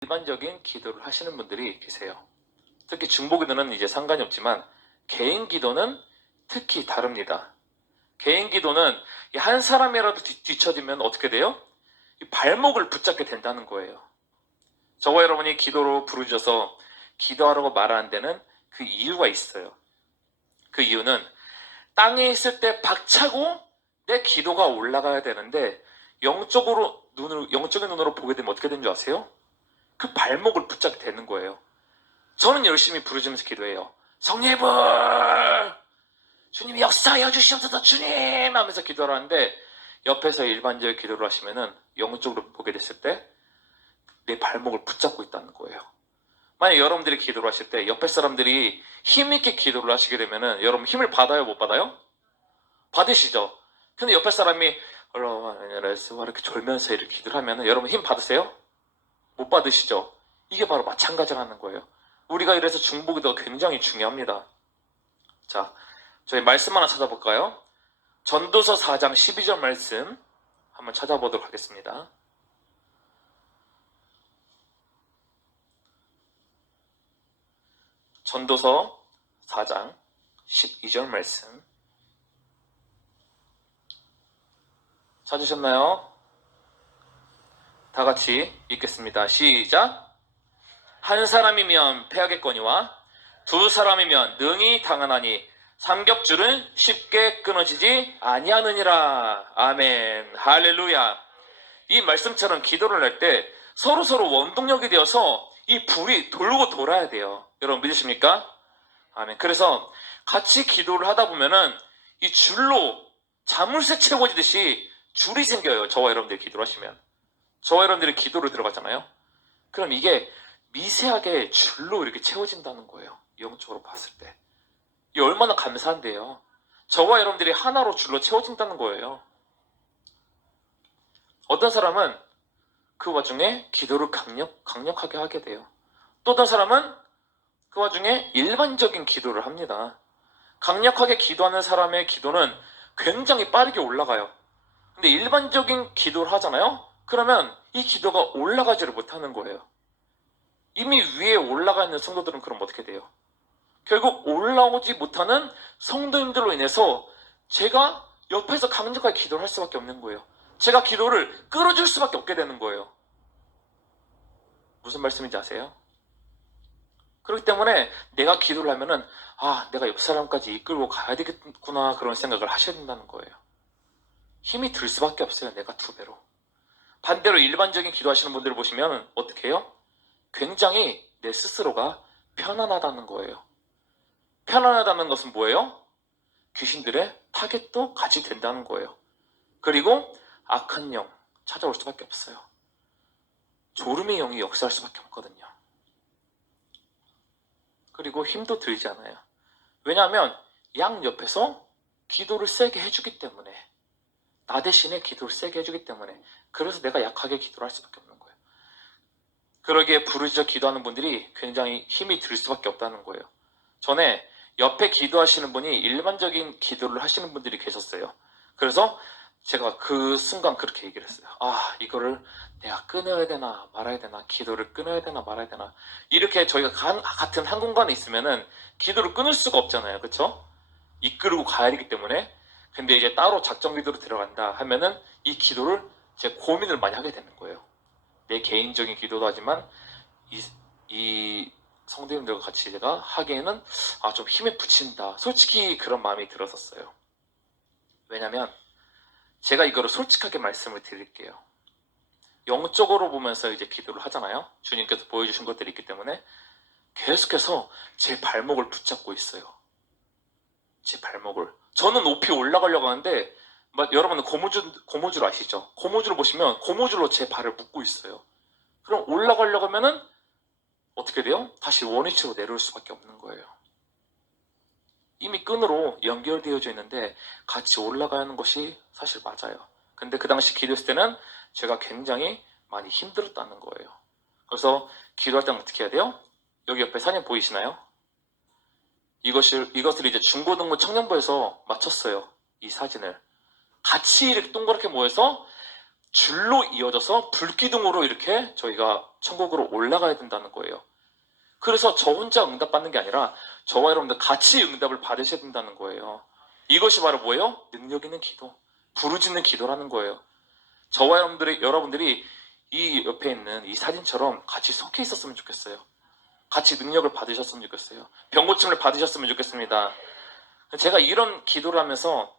일반적인 기도를 하시는 분들이 계세요. 특히 중보기도는 이제 상관이 없지만 개인 기도는 특히 다릅니다. 개인 기도는 한 사람이라도 뒤처지면 어떻게 돼요? 발목을 붙잡게 된다는 거예요. 저와 여러분이 기도로 부르셔서 기도하라고 말하는 데는 그 이유가 있어요. 그 이유는 땅에 있을 때 박차고 내 기도가 올라가야 되는데 영적인 눈으로 보게 되면 어떻게 되는 줄 아세요? 그 발목을 붙잡게 되는 거예요. 저는 열심히 부르짖으면서 기도해요. 성령의 불! 주님이 역사하여 주시옵소서 주님! 하면서 기도를 하는데 옆에서 일반적인 기도를 하시면은 영적으로 보게 됐을 때 내 발목을 붙잡고 있다는 거예요. 만약 여러분들이 기도를 하실 때 옆에 사람들이 힘있게 기도를 하시게 되면은 여러분 힘을 받아요, 못 받아요? 받으시죠? 근데 옆에 사람이 이렇게 졸면서 이렇게 기도를 하면은 여러분 힘 받으세요? 못 받으시죠? 이게 바로 마찬가지라는 거예요. 우리가 이래서 중보기도가 굉장히 중요합니다. 자, 저희 말씀 하나 찾아볼까요? 전도서 4장 12절 말씀 한번 찾아보도록 하겠습니다. 전도서 4장 12절 말씀 찾으셨나요? 다 같이 읽겠습니다. 시작! 한 사람이면 패하겠거니와 두 사람이면 능히 당하나니 삼겹줄은 쉽게 끊어지지 아니하느니라. 아멘. 할렐루야. 이 말씀처럼 기도를 할 때 서로 원동력이 되어서 이 불이 돌고 돌아야 돼요. 여러분 믿으십니까? 아멘. 그래서 같이 기도를 하다 보면은 이 줄로 자물쇠 채워지듯이 줄이 생겨요. 저와 여러분들이 기도를 하시면. 저와 여러분들이 기도를 들어가잖아요. 그럼 이게 미세하게 줄로 이렇게 채워진다는 거예요. 영적으로 봤을 때. 이 얼마나 감사한데요. 저와 여러분들이 하나로 줄로 채워진다는 거예요. 어떤 사람은 그 와중에 기도를 강력하게 하게 돼요. 또 어떤 사람은 그 와중에 일반적인 기도를 합니다. 강력하게 기도하는 사람의 기도는 굉장히 빠르게 올라가요. 근데 일반적인 기도를 하잖아요? 그러면 이 기도가 올라가지를 못하는 거예요. 이미 위에 올라가 있는 성도들은 그럼 어떻게 돼요? 결국 올라오지 못하는 성도님들로 인해서 제가 옆에서 강력하게 기도를 할 수밖에 없는 거예요. 제가 기도를 끌어줄 수밖에 없게 되는 거예요. 무슨 말씀인지 아세요? 그렇기 때문에 내가 기도를 하면은 내가 옆 사람까지 이끌고 가야 되겠구나 그런 생각을 하셔야 된다는 거예요. 힘이 들 수밖에 없어요. 내가 두 배로. 반대로 일반적인 기도하시는 분들을 보시면 어떻게 해요? 굉장히 내 스스로가 편안하다는 거예요. 편안하다는 것은 뭐예요? 귀신들의 타겟도 같이 된다는 거예요. 그리고 악한 영 찾아올 수밖에 없어요. 졸음의 영이 역사할 수밖에 없거든요. 그리고 힘도 들지 않아요. 왜냐하면 양 옆에서 기도를 세게 해주기 때문에, 나 대신에 기도를 세게 해주기 때문에, 그래서 내가 약하게 기도를 할 수밖에 없는 거예요. 그러기에 부르짖어 기도하는 분들이 굉장히 힘이 들 수밖에 없다는 거예요. 전에 옆에 기도하시는 분이 일반적인 기도를 하시는 분들이 계셨어요. 그래서 제가 그 순간 그렇게 얘기를 했어요. 이거를 내가 끊어야 되나 말아야 되나, 기도를 끊어야 되나 말아야 되나. 이렇게 저희가 같은 한 공간에 있으면은 기도를 끊을 수가 없잖아요. 그쵸? 이끌고 가야 되기 때문에. 근데 이제 따로 작정 기도로 들어간다 하면은 이 기도를 제가 고민을 많이 하게 되는 거예요. 내 개인적인 기도도 하지만 이 성도님들과 같이 제가 하기에는 좀 힘에 부친다. 솔직히 그런 마음이 들었었어요. 왜냐면 제가 이거를 솔직하게 말씀을 드릴게요. 영적으로 보면서 이제 기도를 하잖아요. 주님께서 보여주신 것들이 있기 때문에 계속해서 제 발목을 붙잡고 있어요. 제 발목을. 저는 높이 올라가려고 하는데 여러분은 고무줄 아시죠? 고무줄을 보시면 고무줄로 제 발을 묶고 있어요. 그럼 올라가려고 하면은 어떻게 돼요? 다시 원위치로 내려올 수밖에 없는 거예요. 이미 끈으로 연결되어져 있는데 같이 올라가는 것이 사실 맞아요. 근데 그 당시 기도했을 때는 제가 굉장히 많이 힘들었다는 거예요. 그래서 기도할 때는 어떻게 해야 돼요? 여기 옆에 사진 보이시나요? 이것을 이제 중고등부 청년부에서 맞췄어요. 이 사진을. 같이 이렇게 동그랗게 모여서 줄로 이어져서 불기둥으로 이렇게 저희가 천국으로 올라가야 된다는 거예요. 그래서 저 혼자 응답받는 게 아니라 저와 여러분들 같이 응답을 받으셔야 된다는 거예요. 이것이 바로 뭐예요? 능력 있는 기도, 부르짖는 기도라는 거예요. 저와 여러분들이 이 옆에 있는 이 사진처럼 같이 속해 있었으면 좋겠어요. 같이 능력을 받으셨으면 좋겠어요. 병 고침을 받으셨으면 좋겠습니다. 제가 이런 기도를 하면서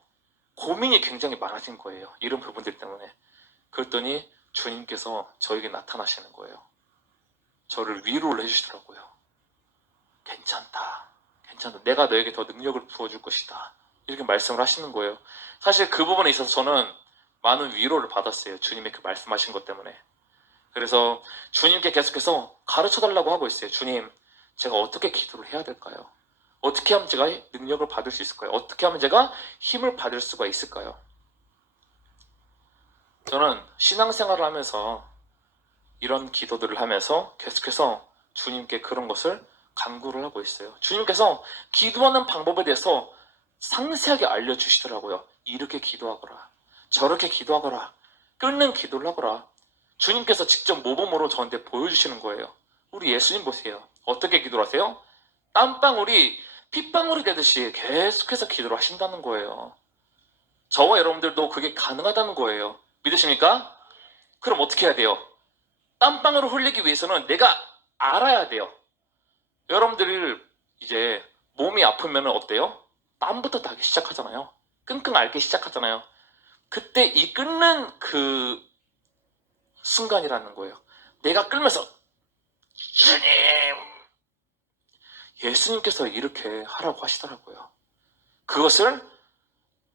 고민이 굉장히 많아진 거예요. 이런 부분들 때문에. 그랬더니 주님께서 저에게 나타나시는 거예요. 저를 위로를 해주시더라고요. 괜찮다. 괜찮다. 내가 너에게 더 능력을 부어줄 것이다. 이렇게 말씀을 하시는 거예요. 사실 그 부분에 있어서 저는 많은 위로를 받았어요. 주님의 그 말씀하신 것 때문에. 그래서 주님께 계속해서 가르쳐달라고 하고 있어요. 주님, 제가 어떻게 기도를 해야 될까요? 어떻게 하면 제가 능력을 받을 수 있을까요? 어떻게 하면 제가 힘을 받을 수가 있을까요? 저는 신앙생활을 하면서 이런 기도들을 하면서 계속해서 주님께 그런 것을 간구를 하고 있어요. 주님께서 기도하는 방법에 대해서 상세하게 알려주시더라고요. 이렇게 기도하거라. 저렇게 기도하거라. 끓는 기도를 하거라. 주님께서 직접 모범으로 저한테 보여주시는 거예요. 우리 예수님 보세요. 어떻게 기도를 하세요? 땀방울이 핏방울이 되듯이 계속해서 기도를 하신다는 거예요. 저와 여러분들도 그게 가능하다는 거예요. 믿으십니까? 그럼 어떻게 해야 돼요? 땀방울을 흘리기 위해서는 내가 알아야 돼요. 여러분들이 이제 몸이 아프면 어때요? 땀부터 나기 시작하잖아요. 끙끙 앓기 시작하잖아요. 그때 이 끓는 그 순간이라는 거예요. 내가 끓면서 주님! 예수님께서 이렇게 하라고 하시더라고요. 그것을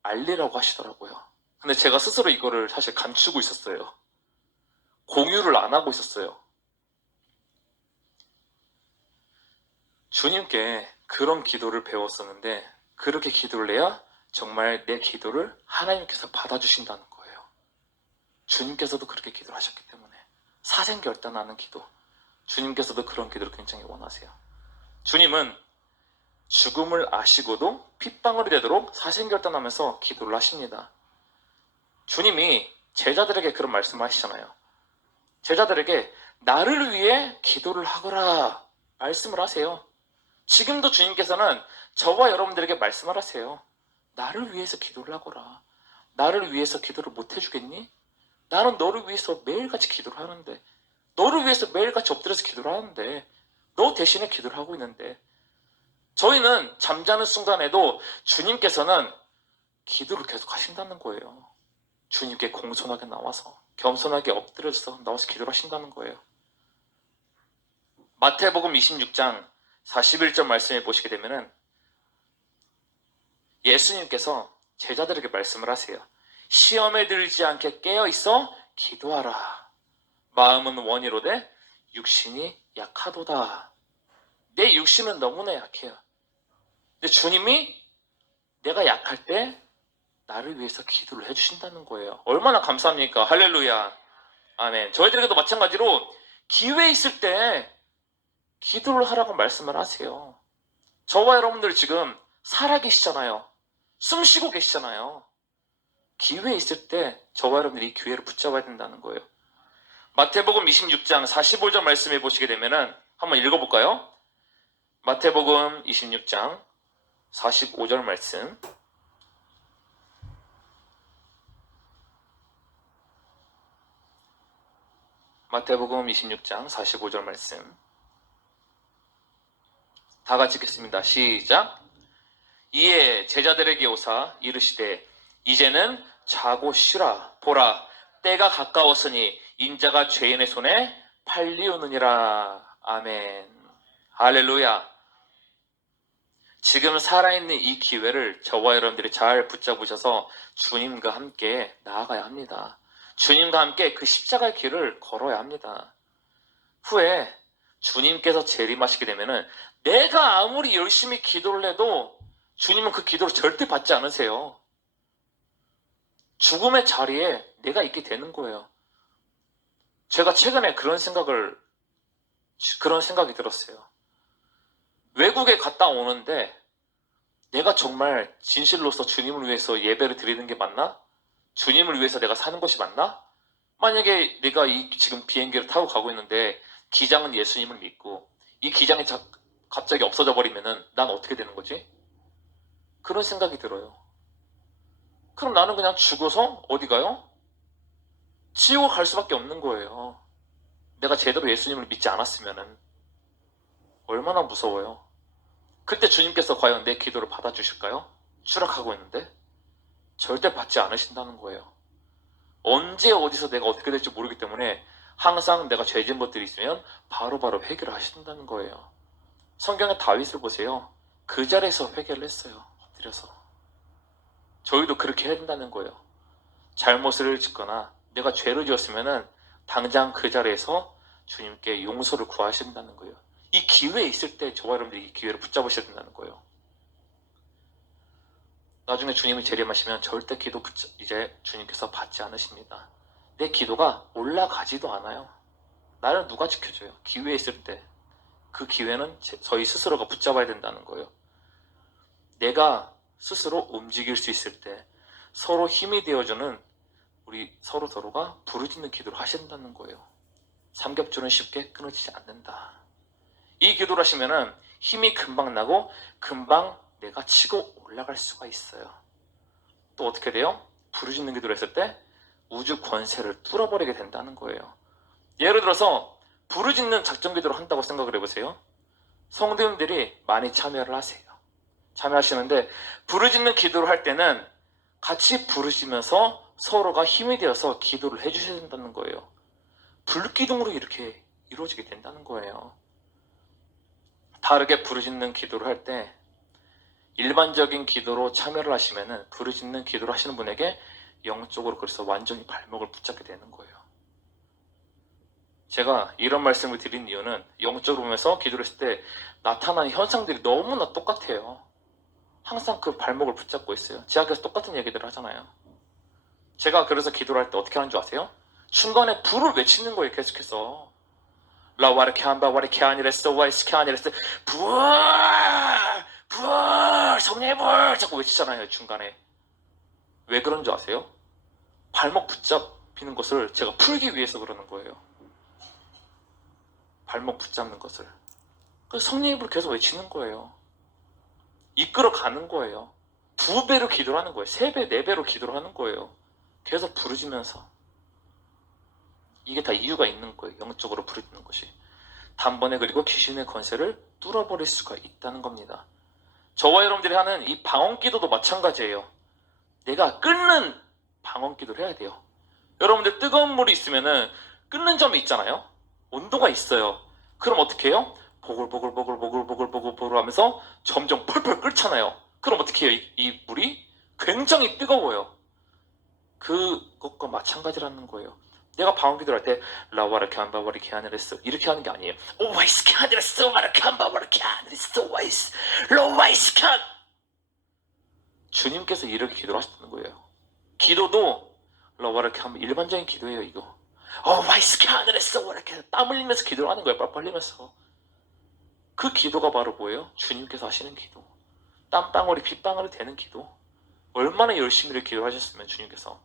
알리라고 하시더라고요. 근데 제가 스스로 이거를 사실 감추고 있었어요. 공유를 안 하고 있었어요. 주님께 그런 기도를 배웠었는데 그렇게 기도를 해야 정말 내 기도를 하나님께서 받아주신다는 거예요. 주님께서도 그렇게 기도를 하셨기 때문에 사생결단하는 기도, 주님께서도 그런 기도를 굉장히 원하세요. 주님은 죽음을 아시고도 핏방울이 되도록 사생결단하면서 기도를 하십니다. 주님이 제자들에게 그런 말씀을 하시잖아요. 제자들에게 나를 위해 기도를 하거라 말씀을 하세요. 지금도 주님께서는 저와 여러분들에게 말씀을 하세요. 나를 위해서 기도를 하거라. 나를 위해서 기도를 못 해주겠니? 나는 너를 위해서 매일같이 기도를 하는데, 너를 위해서 매일같이 엎드려서 기도를 하는데, 너 대신에 기도를 하고 있는데, 저희는 잠자는 순간에도 주님께서는 기도를 계속 하신다는 거예요. 주님께 공손하게 나와서, 겸손하게 엎드려서 나와서 기도를 하신다는 거예요. 마태복음 26장 41절 말씀에 보시게 되면은 예수님께서 제자들에게 말씀을 하세요. 시험에 들지 않게 깨어있어 기도하라. 마음은 원이로되 육신이 약하도다. 내 육신은 너무나 약해요. 근데 주님이 내가 약할 때 나를 위해서 기도를 해주신다는 거예요. 얼마나 감사합니까? 할렐루야. 아멘. 저희들에게도 마찬가지로 기회 있을 때 기도를 하라고 말씀을 하세요. 저와 여러분들 지금 살아계시잖아요. 숨 쉬고 계시잖아요. 기회 있을 때 저와 여러분들이 이 기회를 붙잡아야 된다는 거예요. 마태복음 26장 45절 말씀해 보시게 되면은 한번 읽어볼까요? 마태복음 26장 45절 말씀. 마태복음 26장 45절 말씀. 다 같이 읽겠습니다. 시작. 이에 제자들에게 오사 이르시되 이제는 자고 쉬라. 보라, 때가 가까웠으니 인자가 죄인의 손에 팔리우느니라. 아멘. 할렐루야. 지금 살아있는 이 기회를 저와 여러분들이 잘 붙잡으셔서 주님과 함께 나아가야 합니다. 주님과 함께 그 십자가의 길을 걸어야 합니다. 후에 주님께서 재림하시게 되면은 내가 아무리 열심히 기도를 해도 주님은 그 기도를 절대 받지 않으세요. 죽음의 자리에 내가 있게 되는 거예요. 제가 최근에 그런 생각이 들었어요. 외국에 갔다 오는데 내가 정말 진실로서 주님을 위해서 예배를 드리는 게 맞나? 주님을 위해서 내가 사는 것이 맞나? 만약에 내가 지금 비행기를 타고 가고 있는데 기장은 예수님을 믿고 이 기장이 갑자기 없어져 버리면은 난 어떻게 되는 거지? 그런 생각이 들어요. 그럼 나는 그냥 죽어서 어디 가요? 지옥을 갈 수밖에 없는 거예요. 내가 제대로 예수님을 믿지 않았으면은. 얼마나 무서워요. 그때 주님께서 과연 내 기도를 받아주실까요? 추락하고 있는데? 절대 받지 않으신다는 거예요. 언제 어디서 내가 어떻게 될지 모르기 때문에 항상 내가 죄진 것들이 있으면 바로바로 회개를 하신다는 거예요. 성경의 다윗을 보세요. 그 자리에서 회개를 했어요. 엎드려서. 저희도 그렇게 해야 된다는 거예요. 잘못을 짓거나 내가 죄를 지었으면 당장 그 자리에서 주님께 용서를 구하신다는 거예요. 이 기회에 있을 때 저와 여러분들이 이 기회를 붙잡으셔야 된다는 거예요. 나중에 주님이 재림하시면 절대 기도 이제 주님께서 받지 않으십니다. 내 기도가 올라가지도 않아요. 나를 누가 지켜줘요? 기회에 있을 때. 그 기회는 저희 스스로가 붙잡아야 된다는 거예요. 내가 스스로 움직일 수 있을 때 서로 힘이 되어주는 우리 서로가 부르짖는 기도를 하신다는 거예요. 삼겹줄은 쉽게 끊어지지 않는다. 이 기도를 하시면은 힘이 금방 나고 금방 내가 치고 올라갈 수가 있어요. 또 어떻게 돼요? 부르짖는 기도를 했을 때 우주 권세를 뚫어버리게 된다는 거예요. 예를 들어서 부르짖는 작전 기도를 한다고 생각을 해보세요. 성도님들이 많이 참여를 하세요. 참여하시는데 부르짖는 기도를 할 때는 같이 부르시면서 서로가 힘이 되어서 기도를 해주셔야 된다는 거예요. 불기둥으로 이렇게 이루어지게 된다는 거예요. 다르게 부르짖는 기도를 할 때 일반적인 기도로 참여를 하시면은 부르짖는 기도를 하시는 분에게 영적으로 그래서 완전히 발목을 붙잡게 되는 거예요. 제가 이런 말씀을 드린 이유는 영적으로 보면서 기도를 했을 때 나타나는 현상들이 너무나 똑같아요. 항상 그 발목을 붙잡고 있어요. 제 학교에서 똑같은 얘기들을 하잖아요. 제가 그래서 기도를 할 때 어떻게 하는 줄 아세요? 중간에 불을 외치는 거예요. 계속해서 라와르케한바 와르케아니레스 와이스케아니레스 불 성령의 불 자꾸 외치잖아요. 중간에. 왜 그런 줄 아세요? 발목 붙잡히는 것을 제가 풀기 위해서 그러는 거예요. 발목 붙잡는 것을. 그래서 성령의 불을 계속 외치는 거예요. 이끌어 가는 거예요. 2배로 기도를 하는 거예요. 3배, 4배로 기도를 하는 거예요. 계속 부르짖으면서. 이게 다 이유가 있는 거예요. 영적으로 부르짖는 것이. 단번에 그리고 귀신의 권세를 뚫어버릴 수가 있다는 겁니다. 저와 여러분들이 하는 이 방언기도도 마찬가지예요. 내가 끓는 방언기도를 해야 돼요. 여러분들 뜨거운 물이 있으면은 끓는 점이 있잖아요. 온도가 있어요. 그럼 어떻게 해요? 보글보글 하면서 점점 펄펄 끓잖아요. 그럼 어떻게 해요? 이 물이 굉장히 뜨거워요. 그것과 마찬가지라는 거예요. 내가 방언기도를 할 때 라와르케한바와르케 하늘에서 이렇게 하는 게 아니에요. 오와이스케 하늘에서 와르케한바와르케 하늘에서 와이스 로와이스케 주님께서 이렇게 기도를 하셨다는 거예요. 기도도 라와르케한 일반적인 기도예요. 이거 오와이스케 하늘에서 와르케 땀 흘리면서 기도를 하는 거예요. 뻘뻘 흘리면서. 그 기도가 바로 뭐예요? 주님께서 하시는 기도. 땀방울이 핏방울이 되는 기도. 얼마나 열심히 기도하셨으면 주님께서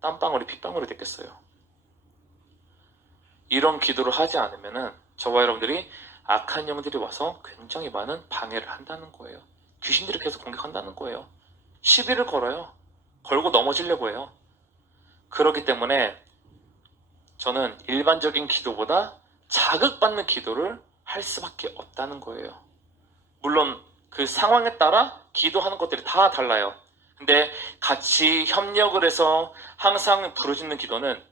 땀방울이 핏방울이 됐겠어요. 이런 기도를 하지 않으면은 저와 여러분들이 악한 영들이 와서 굉장히 많은 방해를 한다는 거예요. 귀신들이 계속 공격한다는 거예요. 시비를 걸어요. 걸고 넘어지려고 해요. 그렇기 때문에 저는 일반적인 기도보다 자극받는 기도를 할 수밖에 없다는 거예요. 물론 그 상황에 따라 기도하는 것들이 다 달라요. 근데 같이 협력을 해서 항상 부르짖는 기도는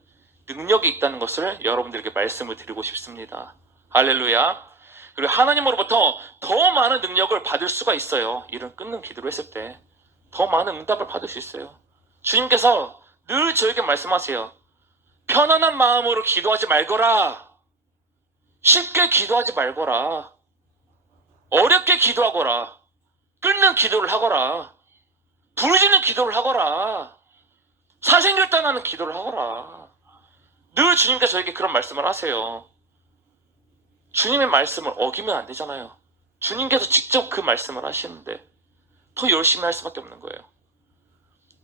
능력이 있다는 것을 여러분들에게 말씀을 드리고 싶습니다. 할렐루야. 그리고 하나님으로부터 더 많은 능력을 받을 수가 있어요. 이런 끊는 기도를 했을 때 더 많은 응답을 받을 수 있어요. 주님께서 늘 저에게 말씀하세요. 편안한 마음으로 기도하지 말거라. 쉽게 기도하지 말거라. 어렵게 기도하거라. 끊는 기도를 하거라. 부르짖는 기도를 하거라. 사생결단하는 기도를 하거라. 늘 주님께서 저에게 그런 말씀을 하세요. 주님의 말씀을 어기면 안 되잖아요. 주님께서 직접 그 말씀을 하시는데 더 열심히 할 수밖에 없는 거예요.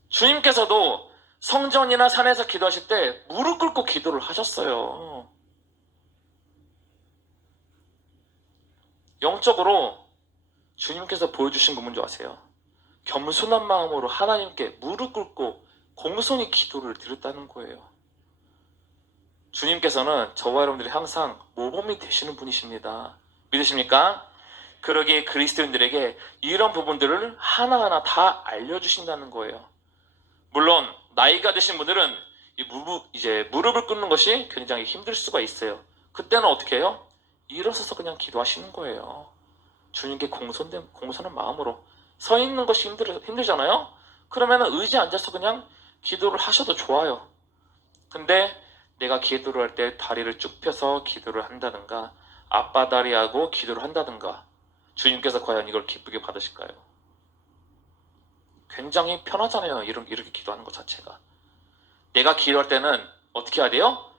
주님께서도 성전이나 산에서 기도하실 때 무릎 꿇고 기도를 하셨어요. 영적으로 주님께서 보여주신 건 뭔지 아세요? 겸손한 마음으로 하나님께 무릎 꿇고 공손히 기도를 드렸다는 거예요. 주님께서는 저와 여러분들이 항상 모범이 되시는 분이십니다. 믿으십니까? 그러기에 그리스도인들에게 이런 부분들을 하나하나 다 알려주신다는 거예요. 물론 나이가 드신 분들은 이제 무릎을 꿇는 것이 굉장히 힘들 수가 있어요. 그때는 어떻게 해요? 일어서서 그냥 기도하시는 거예요. 주님께 공손한 마음으로. 서 있는 것이 힘들잖아요? 그러면 의지에 앉아서 그냥 기도를 하셔도 좋아요. 근데 내가 기도를 할 때 다리를 쭉 펴서 기도를 한다든가 앞바다리하고 기도를 한다든가 주님께서 과연 이걸 기쁘게 받으실까요? 굉장히 편하잖아요. 이렇게 기도하는 것 자체가. 내가 기도할 때는 어떻게 해야 돼요?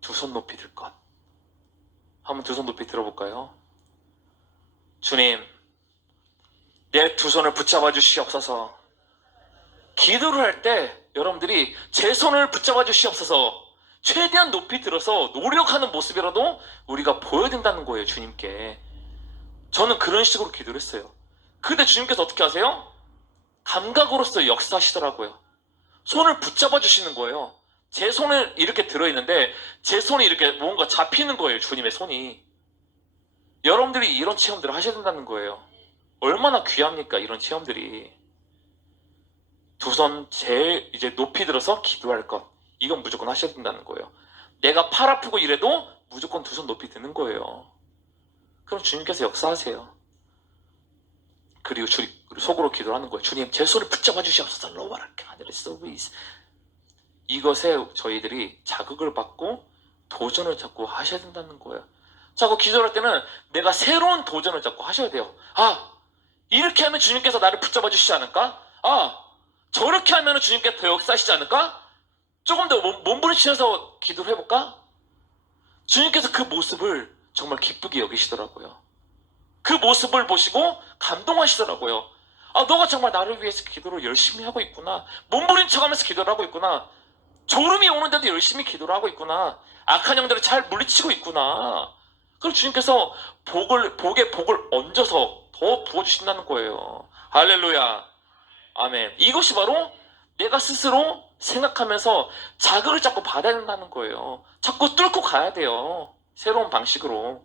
두 손 높이 들 것. 한번 두 손 높이 들어볼까요? 주님, 내 두 손을 붙잡아 주시옵소서. 기도를 할 때 여러분들이 제 손을 붙잡아 주시옵소서. 최대한 높이 들어서 노력하는 모습이라도 우리가 보여야 된다는 거예요, 주님께. 저는 그런 식으로 기도를 했어요. 근데 주님께서 어떻게 하세요? 감각으로서 역사하시더라고요. 손을 붙잡아 주시는 거예요. 제 손을 이렇게 들어있는데 제 손이 이렇게 뭔가 잡히는 거예요, 주님의 손이. 여러분들이 이런 체험들을 하셔야 된다는 거예요. 얼마나 귀합니까, 이런 체험들이. 두 손 제일 이제 높이 들어서 기도할 것. 이건 무조건 하셔야 된다는 거예요. 내가 팔 아프고 이래도 무조건 두 손 높이 드는 거예요. 그럼 주님께서 역사하세요. 그리고 속으로 기도를 하는 거예요. 주님, 제 손을 붙잡아 주시옵소서. 로바라케 하늘의 서비스. 이것에 저희들이 자극을 받고 도전을 자꾸 하셔야 된다는 거예요. 자꾸 기도를 할 때는 내가 새로운 도전을 자꾸 하셔야 돼요. 이렇게 하면 주님께서 나를 붙잡아 주시지 않을까? 저렇게 하면 주님께서 더 역사하시지 않을까? 조금 더 몸부림치면서 기도를 해볼까? 주님께서 그 모습을 정말 기쁘게 여기시더라고요. 그 모습을 보시고 감동하시더라고요. 너가 정말 나를 위해서 기도를 열심히 하고 있구나. 몸부림쳐가면서 기도를 하고 있구나. 졸음이 오는데도 열심히 기도를 하고 있구나. 악한 영들을 잘 물리치고 있구나. 그럼 주님께서 복에 복을 얹어서 더 부어주신다는 거예요. 할렐루야. 아멘. 이것이 바로 내가 스스로 생각하면서 자극을 자꾸 받아야 된다는 거예요. 자꾸 뚫고 가야 돼요. 새로운 방식으로.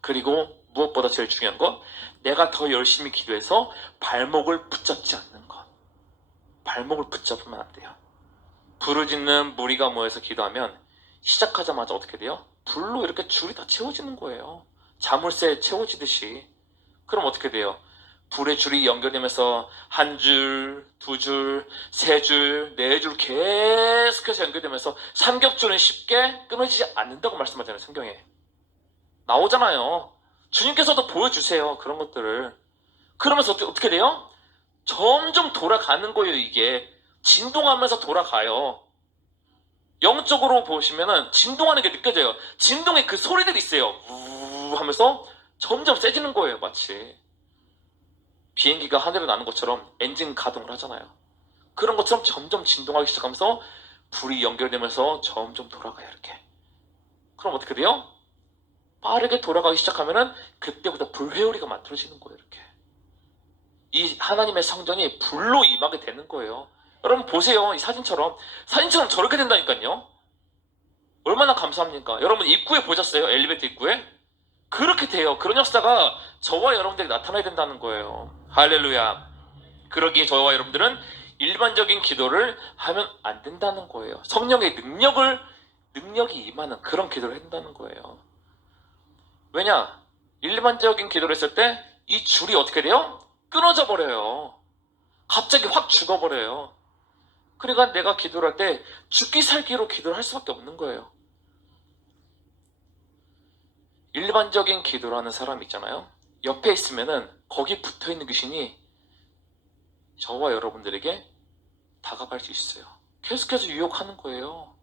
그리고 무엇보다 제일 중요한 건 내가 더 열심히 기도해서 발목을 붙잡지 않는 것. 발목을 붙잡으면 안 돼요. 부르짖는 무리가 모여서 기도하면 시작하자마자 어떻게 돼요? 불로 이렇게 줄이 다 채워지는 거예요. 자물쇠 채워지듯이. 그럼 어떻게 돼요? 불의 줄이 연결되면서 한 줄, 두 줄, 세 줄, 네 줄 계속해서 연결되면서 삼겹줄은 쉽게 끊어지지 않는다고 말씀하잖아요, 성경에. 나오잖아요. 주님께서도 보여주세요, 그런 것들을. 그러면서 어떻게 돼요? 점점 돌아가는 거예요, 이게. 진동하면서 돌아가요. 영적으로 보시면은 진동하는 게 느껴져요. 진동의 그 소리들이 있어요. 우 하면서 점점 세지는 거예요, 마치. 비행기가 하늘을 나는 것처럼 엔진 가동을 하잖아요. 그런 것처럼 점점 진동하기 시작하면서 불이 연결되면서 점점 돌아가요, 이렇게. 그럼 어떻게 돼요? 빠르게 돌아가기 시작하면은 그때부터 불회오리가 만들어지는 거예요, 이렇게. 이 하나님의 성전이 불로 임하게 되는 거예요. 여러분 보세요, 이 사진처럼 저렇게 된다니까요. 얼마나 감사합니까? 여러분 입구에 보셨어요? 엘리베이터 입구에? 그렇게 돼요. 그런 역사가 저와 여러분들이 나타나야 된다는 거예요. 할렐루야. 그러기에 저와 여러분들은 일반적인 기도를 하면 안 된다는 거예요. 성령의 능력이 임하는 그런 기도를 해야 된다는 거예요. 왜냐? 일반적인 기도를 했을 때 이 줄이 어떻게 돼요? 끊어져 버려요. 갑자기 확 죽어버려요. 그러니까 내가 기도를 할 때 죽기 살기로 기도를 할 수밖에 없는 거예요. 일반적인 기도를 하는 사람 있잖아요. 옆에 있으면은 거기 붙어있는 귀신이 저와 여러분들에게 다가갈 수 있어요. 계속해서 유혹하는 거예요.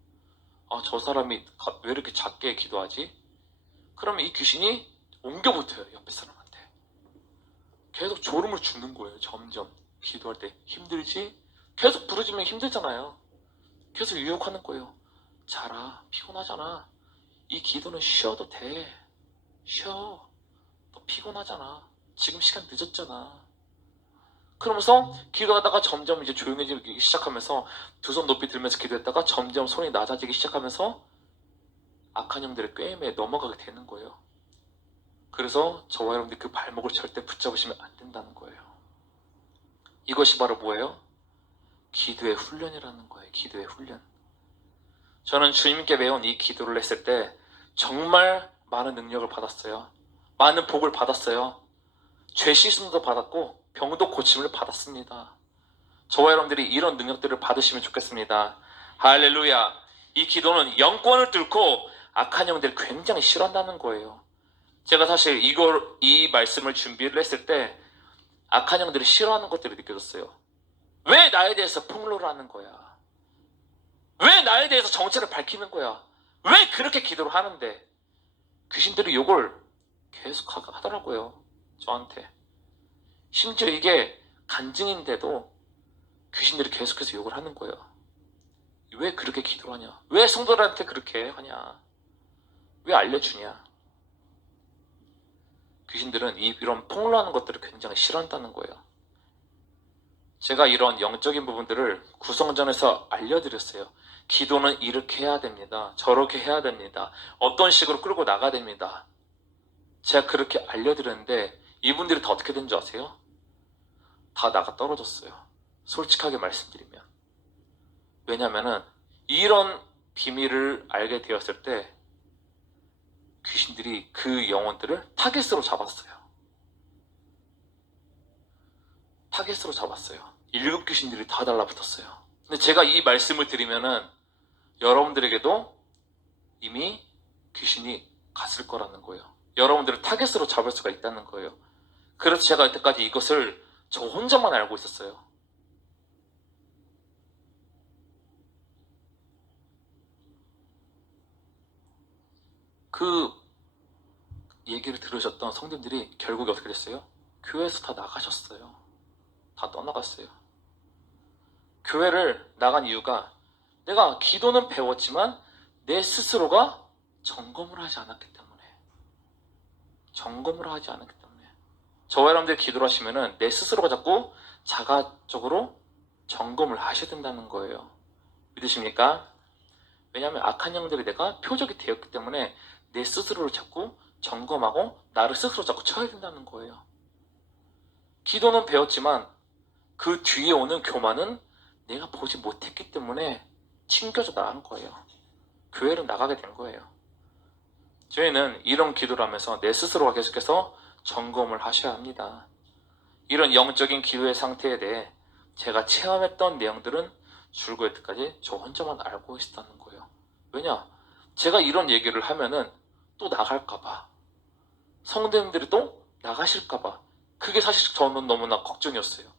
저 사람이 왜 이렇게 작게 기도하지? 그러면 이 귀신이 옮겨 붙어요, 옆에 사람한테. 계속 졸음을 주는 거예요, 점점. 기도할 때 힘들지? 계속 부르짖으면 힘들잖아요. 계속 유혹하는 거예요. 자라, 피곤하잖아. 이 기도는 쉬어도 돼. 쉬어. 너 피곤하잖아. 지금 시간 늦었잖아. 그러면서 기도하다가 점점 이제 조용해지기 시작하면서 두 손 높이 들면서 기도했다가 점점 손이 낮아지기 시작하면서 악한 영들의 꾀임에 넘어가게 되는 거예요. 그래서 저와 여러분들이 그 발목을 절대 붙잡으시면 안 된다는 거예요. 이것이 바로 뭐예요? 기도의 훈련이라는 거예요. 기도의 훈련. 저는 주님께 배운 이 기도를 했을 때 정말 많은 능력을 받았어요. 많은 복을 받았어요. 죄 씻음도 받았고 병도 고침을 받았습니다. 저와 여러분들이 이런 능력들을 받으시면 좋겠습니다. 할렐루야. 이 기도는 영권을 뚫고 악한 영들을 굉장히 싫어한다는 거예요. 제가 사실 이 말씀을 준비를 했을 때 악한 영들이 싫어하는 것들이 느껴졌어요. 왜 나에 대해서 폭로를 하는 거야? 왜 나에 대해서 정체를 밝히는 거야? 왜 그렇게 기도를 하는데? 귀신들이 욕을 계속 하더라고요. 저한테. 심지어 이게 간증인데도 귀신들이 계속해서 욕을 하는 거예요. 왜 그렇게 기도를 하냐? 왜 성도들한테 그렇게 하냐? 왜 알려주냐? 귀신들은 이런 폭로하는 것들을 굉장히 싫어한다는 거예요. 제가 이런 영적인 부분들을 구성전에서 알려드렸어요. 기도는 이렇게 해야 됩니다. 저렇게 해야 됩니다. 어떤 식으로 끌고 나가야 됩니다. 제가 그렇게 알려드렸는데 이분들이 다 어떻게 된 줄 아세요? 다 나가 떨어졌어요. 솔직하게 말씀드리면. 왜냐면은 이런 비밀을 알게 되었을 때 귀신들이 그 영혼들을 타겟으로 잡았어요. 타겟으로 잡았어요. 7 귀신들이 다 달라붙었어요. 근데 제가 이 말씀을 드리면은 여러분들에게도 이미 귀신이 갔을 거라는 거예요. 여러분들을 타겟으로 잡을 수가 있다는 거예요. 그래서 제가 이때까지 이것을 저 혼자만 알고 있었어요. 그 얘기를 들으셨던 성도들이 결국에 어떻게 됐어요? 교회에서 다 나가셨어요. 다 떠나갔어요. 교회를 나간 이유가 내가 기도는 배웠지만 내 스스로가 점검을 하지 않았기 때문에. 점검을 하지 않았기 때문에. 저와 여러분들 기도를 하시면은 내 스스로가 자꾸 자가적으로 점검을 하셔야 된다는 거예요. 믿으십니까? 왜냐하면 악한 영들이 내가 표적이 되었기 때문에 내 스스로를 자꾸 점검하고 나를 스스로 자꾸 쳐야 된다는 거예요. 기도는 배웠지만 그 뒤에 오는 교만은 내가 보지 못했기 때문에 튕겨져 나간 거예요. 교회를 나가게 된 거예요. 저희는 이런 기도를 하면서 내 스스로가 계속해서 점검을 하셔야 합니다. 이런 영적인 기도의 상태에 대해 제가 체험했던 내용들은 줄고 여태까지 저 혼자만 알고 있었다는 거예요. 왜냐? 제가 이런 얘기를 하면은 또 나갈까봐. 성도님들이 또 나가실까봐. 그게 사실 저는 너무나 걱정이었어요.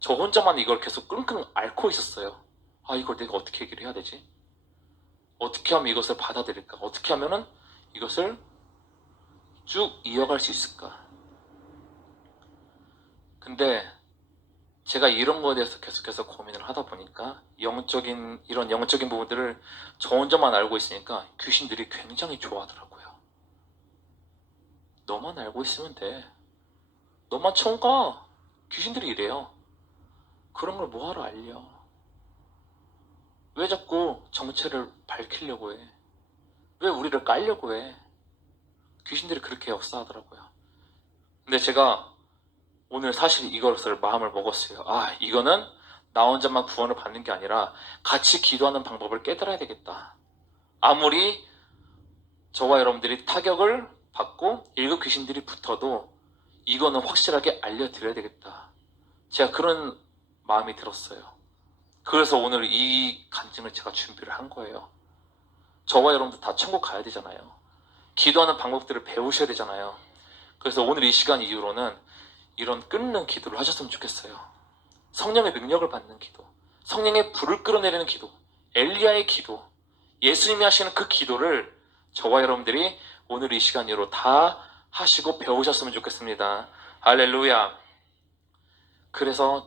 저 혼자만 이걸 계속 끙끙 앓고 있었어요. 아, 이걸 내가 어떻게 얘기를 해야 되지? 어떻게 하면 이것을 받아들일까? 어떻게 하면은 이것을 쭉 이어갈 수 있을까? 근데 제가 이런 거에 대해서 계속해서 고민을 하다 보니까 이런 영적인 부분들을 저 혼자만 알고 있으니까 귀신들이 굉장히 좋아하더라고요. 너만 알고 있으면 돼. 너만 청가. 귀신들이 이래요. 그런 걸 뭐하러 알려? 왜 자꾸 정체를 밝히려고 해? 왜 우리를 깔려고 해? 귀신들이 그렇게 역사하더라고요. 근데 제가 오늘 사실 이것을 마음을 먹었어요. 아, 이거는 나 혼자만 구원을 받는 게 아니라 같이 기도하는 방법을 깨달아야 되겠다. 아무리 저와 여러분들이 타격을 받고 7 귀신들이 붙어도 이거는 확실하게 알려드려야 되겠다. 제가 그런 마음이 들었어요. 그래서 오늘 이 간증을 제가 준비를 한 거예요. 저와 여러분들 다 천국 가야 되잖아요. 기도하는 방법들을 배우셔야 되잖아요. 그래서 오늘 이 시간 이후로는 이런 끊는 기도를 하셨으면 좋겠어요. 성령의 능력을 받는 기도, 성령의 불을 끌어내리는 기도, 엘리야의 기도, 예수님이 하시는 그 기도를 저와 여러분들이 오늘 이 시간 이후로 다 하시고 배우셨으면 좋겠습니다. 할렐루야. 그래서